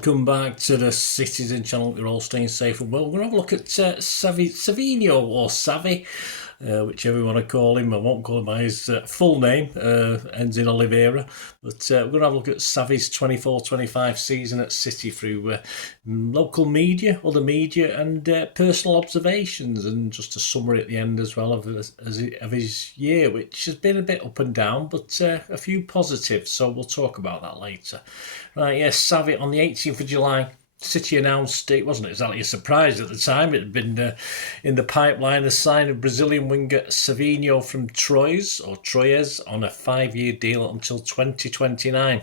Welcome back to the Citizen channel. You're all staying safe and well. We're going to have a look at Savinho or Savi, whichever you want to call him. I won't call him by his full name, ends in Oliveira. But we're going to have a look at Savi's 24-25 season at City through local media, other media, and personal observations, and just a summary at the end as well of his year, which has been a bit up and down, but a few positives. So we'll talk about that later. Right, yes, Savi on the 18th of July. City announced, it wasn't exactly a surprise at the time, it had been in the pipeline, the sign of Brazilian winger Savinho from Troyes on a 5-year deal until 2029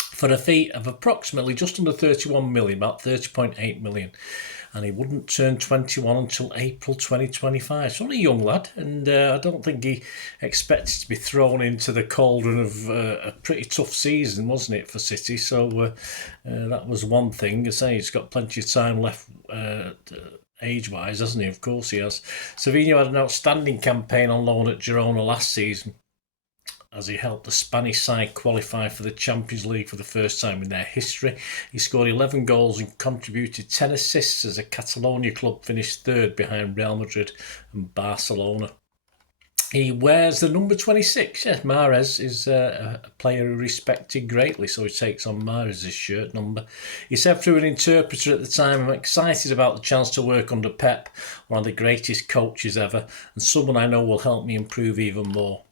for a fee of approximately just under 31 million, about 30.8 million. And he wouldn't turn 21 until April 2025. So only a young lad, and I don't think he expected to be thrown into the cauldron of a pretty tough season, wasn't it, for City? So that was one thing. I say he's got plenty of time left age-wise, hasn't he? Of course he has. Savinho had an outstanding campaign on loan at Girona last season, as he helped the Spanish side qualify for the Champions League for the first time in their history. He scored 11 goals and contributed 10 assists as a Catalonia club finished third behind Real Madrid and Barcelona. He wears the number 26. Yes, Mahrez is a player who respected greatly, so he takes on Mahrez's shirt number. He said through an interpreter at the time, "I'm excited about the chance to work under Pep, one of the greatest coaches ever, and someone I know will help me improve even more.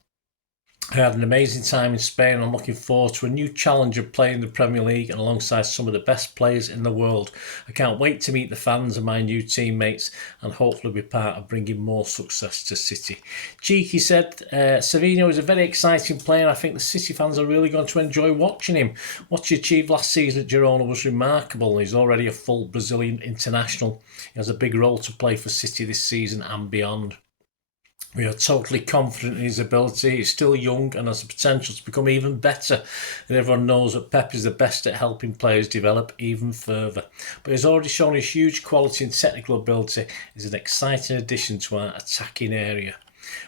I had an amazing time in Spain. I'm looking forward to a new challenge of playing the Premier League and alongside some of the best players in the world. I can't wait to meet the fans and my new teammates and hopefully be part of bringing more success to City." Cheeky said, Savinho is a very exciting player. I think the City fans are really going to enjoy watching him. What he achieved last season at Girona was remarkable. He's already a full Brazilian international. He has a big role to play for City this season and beyond. We are totally confident in his ability. He's still young and has the potential to become even better. And everyone knows that Pep is the best at helping players develop even further. But he's already shown his huge quality and technical ability. He's an exciting addition to our attacking area.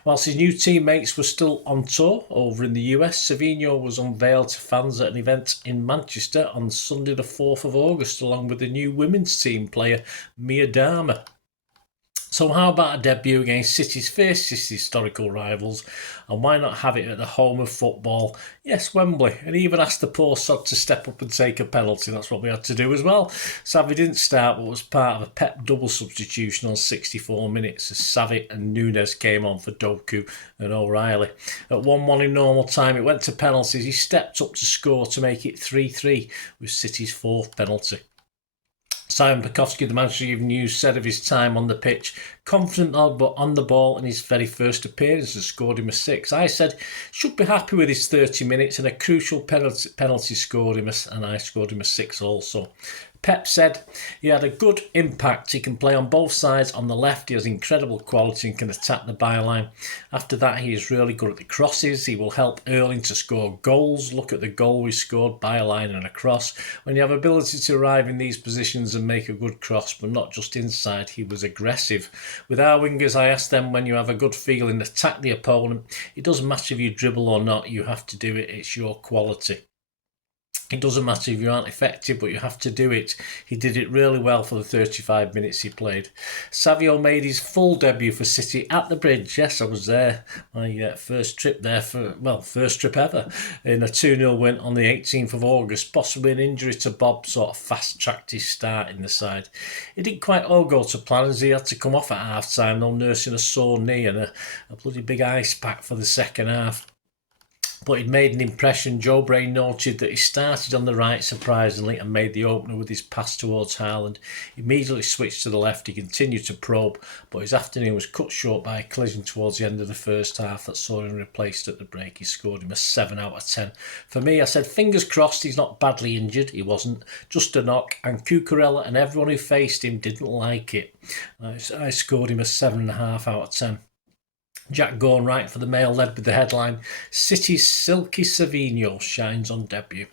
Whilst his new teammates were still on tour over in the US, Savinho was unveiled to fans at an event in Manchester on Sunday the 4th of August, along with the new women's team player Mia Dama. So how about a debut against City's fiercest historical rivals, and why not have it at the home of football? Yes, Wembley. And he even asked the poor sod to step up and take a penalty. That's what we had to do as well. Savi didn't start, but was part of a Pep double substitution on 64 minutes as Savi and Nunes came on for Doku and O'Reilly. At 1-1 in normal time, it went to penalties. He stepped up to score to make it 3-3 with City's fourth penalty. Simon Pekowski, the Manchester Evening News, said of his time on the pitch, confident on the ball in his very first appearance and scored him a 6. I said, should be happy with his 30 minutes and a crucial penalty scored him and I scored him a 6 also. Pep said he had a good impact. He can play on both sides. On the left, he has incredible quality and can attack the byline. After that, he is really good at the crosses. He will help Erling to score goals. Look at the goal we scored, byline and a cross. When you have ability to arrive in these positions and make a good cross, but not just inside, he was aggressive. With our wingers, I asked them, when you have a good feeling, attack the opponent. It doesn't matter if you dribble or not, you have to do it. It's your quality. It doesn't matter if you aren't effective, but you have to do it. He did it really well for the 35 minutes he played. Savinho made his full debut for City at the Bridge. Yes, I was there. My first trip there first trip ever. In a 2-0 win on the 18th of August. Possibly an injury to Bob sort of fast-tracked his start in the side. It didn't quite all go to plan as he had to come off at half-time, though nursing a sore knee and a bloody big ice pack for the second half. But he'd made an impression. Joe Bray noted that he started on the right surprisingly and made the opener with his pass towards Haaland. He immediately switched to the left. He continued to probe, but his afternoon was cut short by a collision towards the end of the first half that saw him replaced at the break. He scored him a 7 out of 10. For me, I said, fingers crossed he's not badly injured. He wasn't. Just a knock. And Cucurella and everyone who faced him didn't like it. I scored him a 7.5 out of 10. Jack Gornwright for the Mail led with the headline, City's Silky Savinho shines on debut.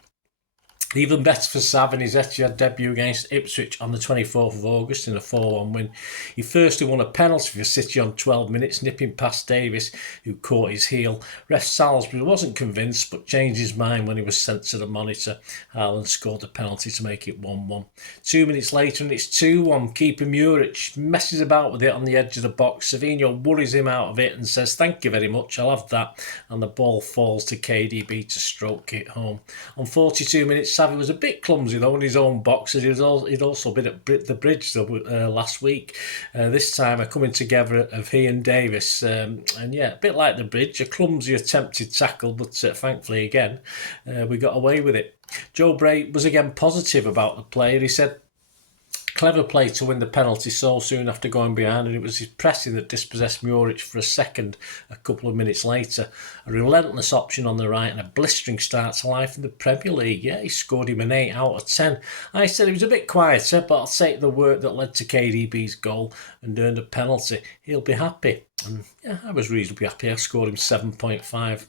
Even better for Sav in his Etihad debut against Ipswich on the 24th of August in a 4-1 win. He firstly won a penalty for City on 12 minutes, nipping past Davis, who caught his heel. Ref Salisbury wasn't convinced, but changed his mind when he was sent to the monitor. Haaland scored the penalty to make it 1-1. 2 minutes later, and it's 2-1. Keeper Muric messes about with it on the edge of the box. Savinho worries him out of it and says, "Thank you very much, I'll have that." And the ball falls to KDB to stroke it home. On 42 minutes, Savi was a bit clumsy though in his own box, as he'd also been at the bridge last week. This time a coming together of he and Davis, and yeah, a bit like the bridge, a clumsy attempted tackle, but thankfully again we got away with it. Joe Bray was again positive about the player. He said, "Clever play to win the penalty so soon after going behind, and it was his pressing that dispossessed Muric for a second a couple of minutes later. A relentless option on the right and a blistering start to life in the Premier League." Yeah, he scored him an 8 out of 10. I said he was a bit quieter, but I'll take the work that led to KDB's goal and earned a penalty. He'll be happy. And yeah, I was reasonably happy. I scored him 7.5.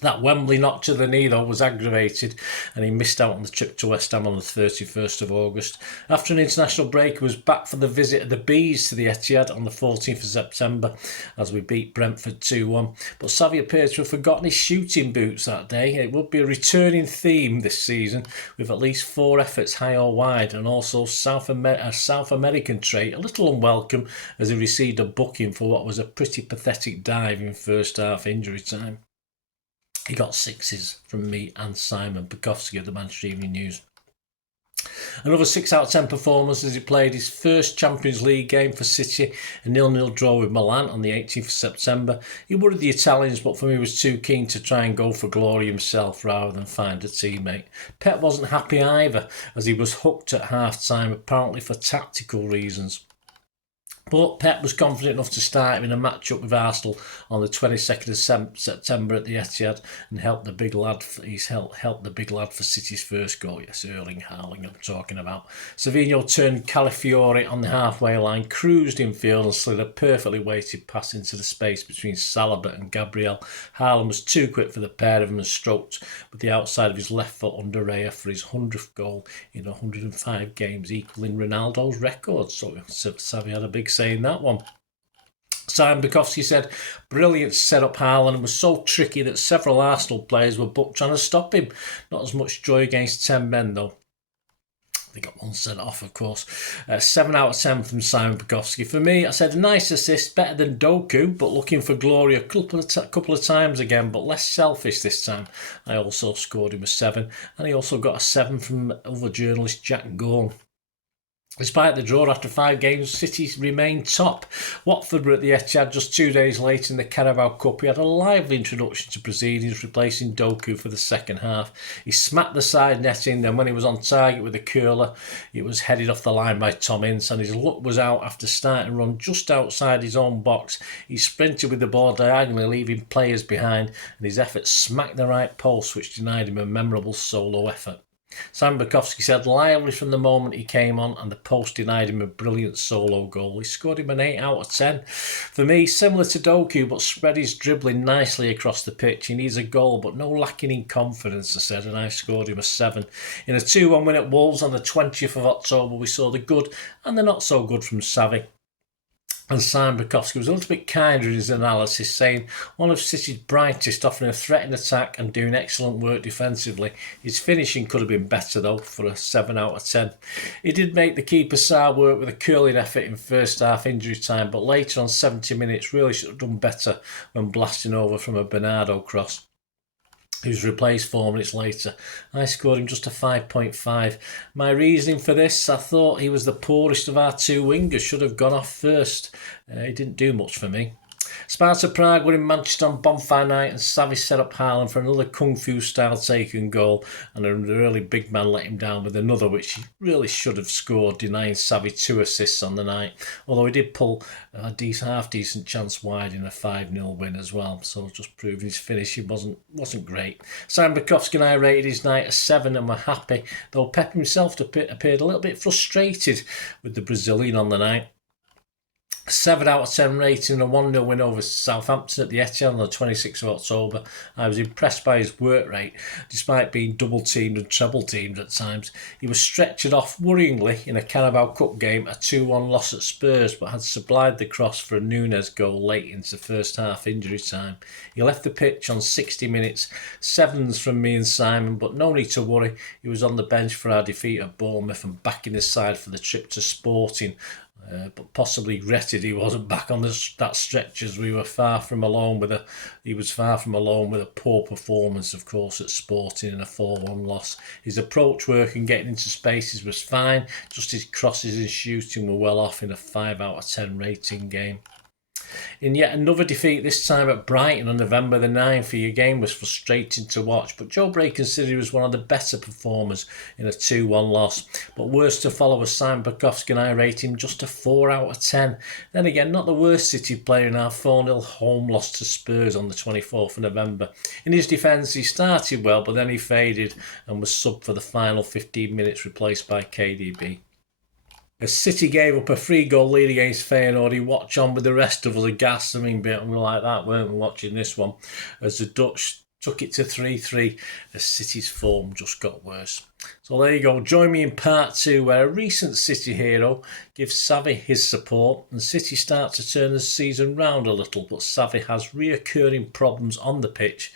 That Wembley knock to the knee, though, was aggravated, and he missed out on the trip to West Ham on the 31st of August. After an international break, he was back for the visit of the Bees to the Etihad on the 14th of September as we beat Brentford 2-1. But Savi appears to have forgotten his shooting boots that day. It would be a returning theme this season, with at least 4 efforts high or wide, and also a South American trait, a little unwelcome, as he received a booking for what was a pretty pathetic dive in first half injury time. He got 6s from me and Simon Bukowski of the Manchester Evening News. Another 6 out of 10 performance as he played his first Champions League game for City, a 0-0 draw with Milan on the 18th of September. He worried the Italians, but for me was too keen to try and go for glory himself rather than find a teammate. Pep wasn't happy either, as he was hooked at half-time, apparently for tactical reasons. But Pep was confident enough to start him in a match-up with Arsenal on the 22nd of September at the Etihad and helped the big lad. He's helped the big lad for City's first goal. Yes, Erling Haaland I'm talking about. Savinho turned Calafiore on the halfway line, cruised infield and slid a perfectly weighted pass into the space between Saliba and Gabriel. Haaland was too quick for the pair of them and stroked with the outside of his left foot under Raya for his 100th goal in 105 games, equaling Ronaldo's record. So Savi had a big saying that one. Simon Bukowski said, "Brilliant to set up Haaland and was so tricky that several Arsenal players were booked trying to stop him. Not as much joy against 10 men though." They got 1 sent off, of course. 7 out of 10 from Simon Bukowski. For me, I said a nice assist, better than Doku, but looking for glory a couple of times again, but less selfish this time. I also scored him a 7, and he also got a 7 from other journalist Jack Gorn. Despite the draw after 5 games, City remained top. Watford were at the Etihad just 2 days later in the Carabao Cup. He had a lively introduction to proceedings, replacing Doku for the second half. He smacked the side netting, then when he was on target with a curler, it was headed off the line by Tom Ince, and his luck was out after starting a run just outside his own box. He sprinted with the ball diagonally, leaving players behind, and his effort smacked the right post, which denied him a memorable solo effort. Sam Bukowski said, "Lively from the moment he came on, and the post denied him a brilliant solo goal. He scored him an 8 out of 10. For me, similar to Doku, but spread his dribbling nicely across the pitch. He needs a goal, but no lacking in confidence," I said, and I scored him a 7. In a 2-1 win at Wolves on the 20th of October, we saw the good and the not so good from Savi. And Simon Bukowski was a little bit kinder in his analysis, saying, "One of City's brightest, offering a threat in attack and doing excellent work defensively. His finishing could have been better though, for a 7 out of 10. He did make the keeper Sarr work with a curling effort in first half injury time, but later on 70 minutes really should have done better when blasting over from a Bernardo cross. He was replaced 4 minutes later. I scored him just a 5.5. My reasoning for this, I thought he was the poorest of our 2 wingers, should have gone off first. He didn't do much for me. Sparta Prague were in Manchester on bonfire night, and Savi set up Haaland for another kung fu style taken goal, and an early big man let him down with another which he really should have scored, denying Savi 2 assists on the night, although he did pull a half decent chance wide in a 5-0 win as well, so just proving his finishing wasn't great. Simon Bukowski and I rated his night a 7 and were happy, though Pep himself appeared a little bit frustrated with the Brazilian on the night. 7 out of 10 rating, a 1-0 win over Southampton at the Etihad on the 26th of October. I was impressed by his work rate, despite being double teamed and treble teamed at times. He was stretchered off worryingly in a Carabao Cup game, a 2-1 loss at Spurs, but had supplied the cross for a Núñez goal late into first half injury time. He left the pitch on 60 minutes, 7s from me and Simon, but no need to worry. He was on the bench for our defeat at Bournemouth and back in his side for the trip to Sporting. But possibly regretted he wasn't back on that stretch, as we were far from alone with a poor performance, of course, at Sporting in a 4-1 loss. His approach work and getting into spaces was fine, just his crosses and shooting were well off in a 5 out of 10 rating game. In yet another defeat, this time at Brighton on November the 9th, your game was frustrating to watch, but Joe Bray considered he was one of the better performers in a 2-1 loss. But worse to follow was Simon Bukowski, and I rate him just a 4 out of 10. Then again, not the worst City player in our 4-0 home loss to Spurs on the 24th of November. In his defence, he started well, but then he faded and was subbed for the final 15 minutes, replaced by KDB. As City gave up a 3-goal lead against Feyenoord, he watched on with the rest of us aghast. I mean, we were like that, weren't we, watching this one? As the Dutch took it to 3-3, as City's form just got worse. So there you go. Join me in part 2, where a recent City hero gives Savi his support, and City start to turn the season round a little, but Savi has reoccurring problems on the pitch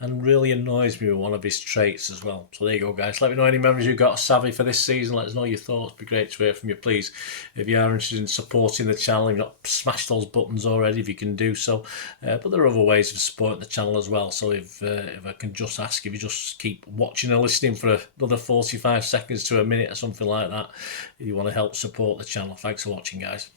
and really annoys me with one of his traits as well. So there you go, guys. Let me know any memories you've got of Savi for this season. Let us know your thoughts. It'd be great to hear from you, please. If you are interested in supporting the channel, you've not smashed those buttons already, if you can do so. But there are other ways of supporting the channel as well. So if I can just ask, if you just keep watching and listening for another 45 seconds to a minute or something like that, if you want to help support the channel. Thanks for watching, guys.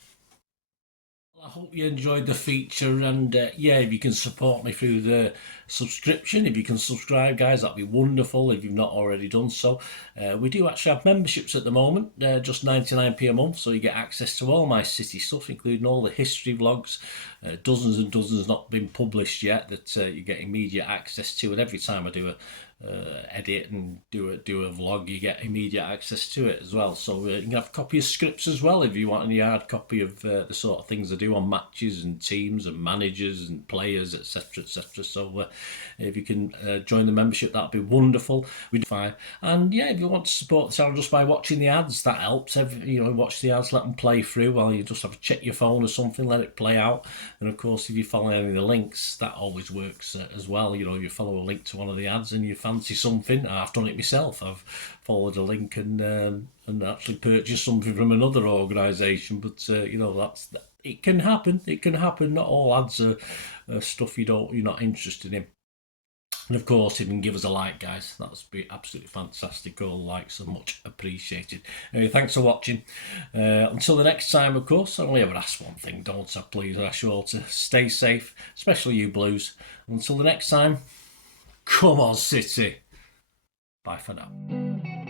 I hope you enjoyed the feature, and yeah, if you can support me through the subscription, if you can subscribe, guys, that'd be wonderful if you've not already done so. We do actually have memberships at the moment, just 99p a month, so you get access to all my City stuff, including all the history vlogs, dozens and dozens not been published yet that you get immediate access to, and every time I do a edit and do a vlog, you get immediate access to it as well. So you can have a copy of scripts as well if you want any hard copy of the sort of things I do on matches and teams and managers and players, etc, etc. So if you can join the membership, that'd be wonderful. We'd fine. And yeah, if you want to support the channel just by watching the ads, that helps. Watch the ads, let them play through while you just have to check your phone or something, let it play out. And of course, if you follow any of the links, that always works as well. If you follow a link to one of the ads and you fancy something, I've done it myself. I've followed a link and actually purchased something from another organisation. But it can happen. It can happen. Not all ads are stuff you're not interested in. And of course, if you can give us a like, guys, that would be absolutely fantastic. All the likes are much appreciated. Anyway, thanks for watching. Until the next time, of course, I only ever ask one thing, don't I? Please, I ask you all to stay safe, especially you Blues. Until the next time, come on, City. Bye for now.